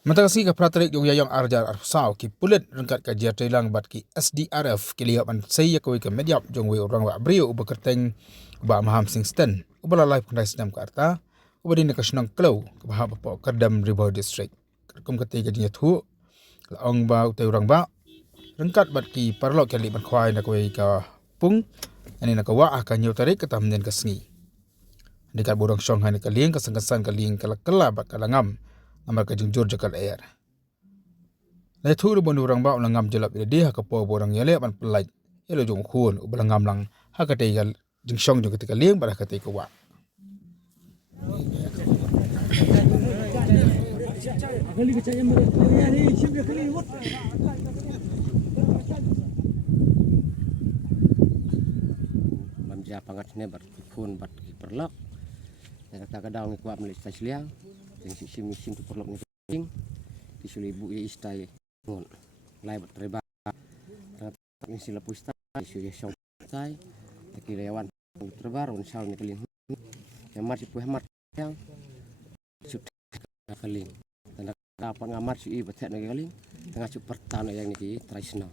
Matagasi ka pratrik yung yayang arjar arsao ki pulit rengkat ka jer telang bat ki SDRF ki lihat man saya koi ka mediap jong we orang wa brio ubakerteng ba maham singsten ubala live kondai senam ka arta ubadin ka senang klau ka bahab po kardam river district kum ketiga dinya thu la ong ba utai orang ba rengkat bat ki parlok ki liban khwai na koi ka pung ani na ka wa ka nyu tarik ka tamnen ka sngi dekat borong song hani ka lieng ka sangkasan ka lieng ka kala bat ka langam amar ka jungjur jakal air. Lai thuru bondu orang ba ulangam jelap ide dia ka po borang yale ban pelaj elo jong khun ubelangam lang ha ka tegal jingshong jong ketika lieng bara ka te ko wa. Bamja pangat ne bar khun bat ki perlok ya kata kadang ni kuat melis tasliang yang sim tu perlok ni ting di sulibu ya istai ngon lai bat reba ni sila pusta isu ya syong tai ki lewan terbar on sal ni keling yang mat pu hemat yang sut keling tanda apa ngamat si batet ni keling tengah super tan yang ni tradisional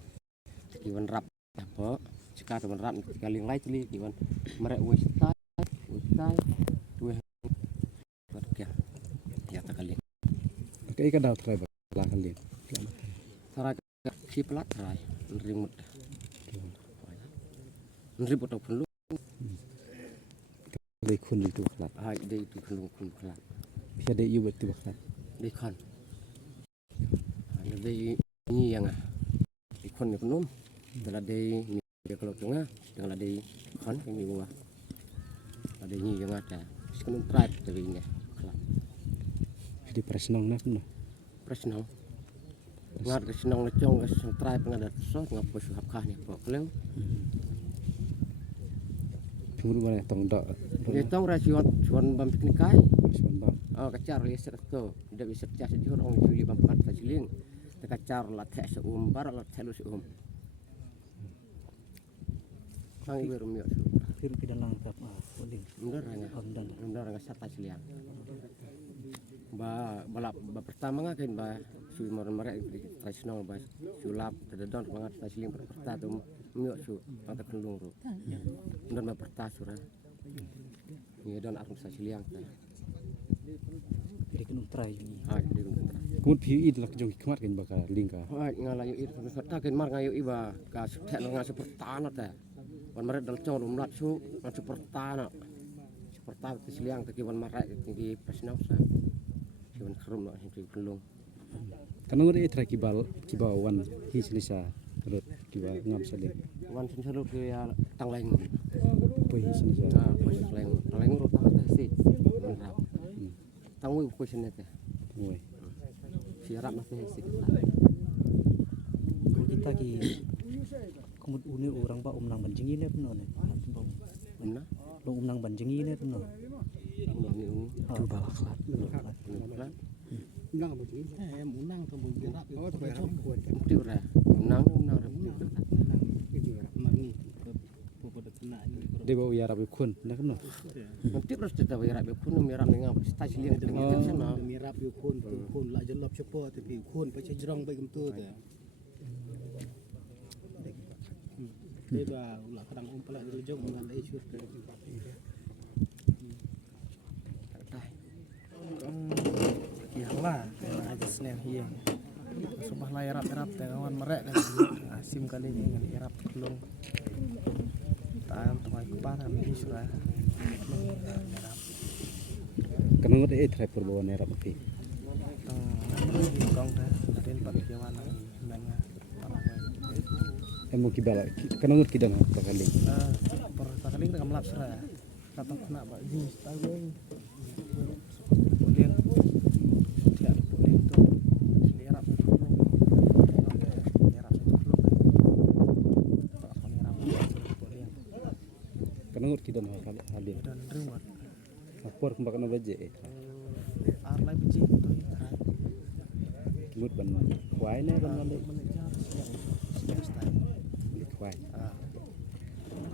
ki wan rap apa jika teman rap keling lai teli ki wan merek wistai dua kerja ya tak keling Cái cái đầu trời là cái liền Tara si pelat rai rimut ribut au perlu đây khuôn đi tu khlat ai dei tu perlu kun pelat bisa đây yêu betul khlat di kan dei ni yang di kon ni penum dala dei ni dia kalau tengah dengan dei kan ni buah ada ni yang ada sekarang try dari ni di presnong nak no presnong ngat ke senong le chong ke try pengadat so ngapa su hap kah ni kok leu Punguru mana tong dak dia tong rasiwan suan bam piknik kai Sembang oh kacar ya serto dia bisa cas di orang suli bam pat sajiling kacar la tek se bar la telu se Kang ibu rumio su film pidalang tap poling ndar nga sata siliang balap pertama ngakin ba su marek tradisional ba sulap tedon banget tasiling perta tu mio su angkat kelung ru ndar ba perta sura ni don arum sasiliang ta di kenu try ni ha di kun kumut pi id lak jong kmat kan bakal lingka ha ngalayu ir perta ken mar ngayu iba ka tek nga seperta na ta wan marek dal chong umlat su nga seperta na seperta sasiliang ta ki wan marek ki personal sa kiwan kerum nak hingga kelung. Karena ngore try kibal wan hi silisa rut kiba ngam sale Wan sin salu ke ya tangleng. po hi silisa Ah, pos tangleng ro ta si. Tangui ko sin nete. moy Si rap masih si. kita ki kumut uni orang ba umnang banjing ini pun ne Umna? lo umnang banjing ini pun no Umna ni tu balak khlat umna. Unang apa sih? Unang kamu gerak. Oh, tapi orang kuat. Mesti ora. Umna ora mesti. Unang itu gerak. Mari pokok kena ini. de ba ya rabi khun nak no Mesti terus kita bayar be kun mi ram ngam sta siling dengan sana. Mirap yuk kun lah jelap cepat tapi kun pakai jerang baik betul tu. Dia ulah kadang umpala di jong dengan isu. Lah, aja senen hiang. Subah lah erap dengan merek dan asim kali ini dengan erap kelung. Tahan temai keparan di surah. karena ngore try perbawan era mati Kong dah, den pat jawan dan emo kibala karena ngore kidang bakal ling per kali dengan melap surah. Kata kena bak jenis tahu. Boleh tidak boleh tu. Erap kelung. Erap kelung. karena ngore kidang hadir Dan rumah apor kumbakan baje ar lai beci tu kimut ban kwai ne ban le menejar siap style kwai ah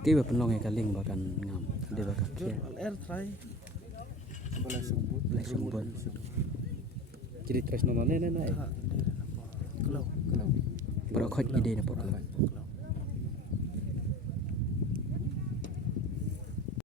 ki ba penlong e kaling bakan ngam de bakal kia air try boleh sumbut Jadi tresno nane nana. Ha, dia nak apa? Kelau. Kalau Berok ide na po. Kelau.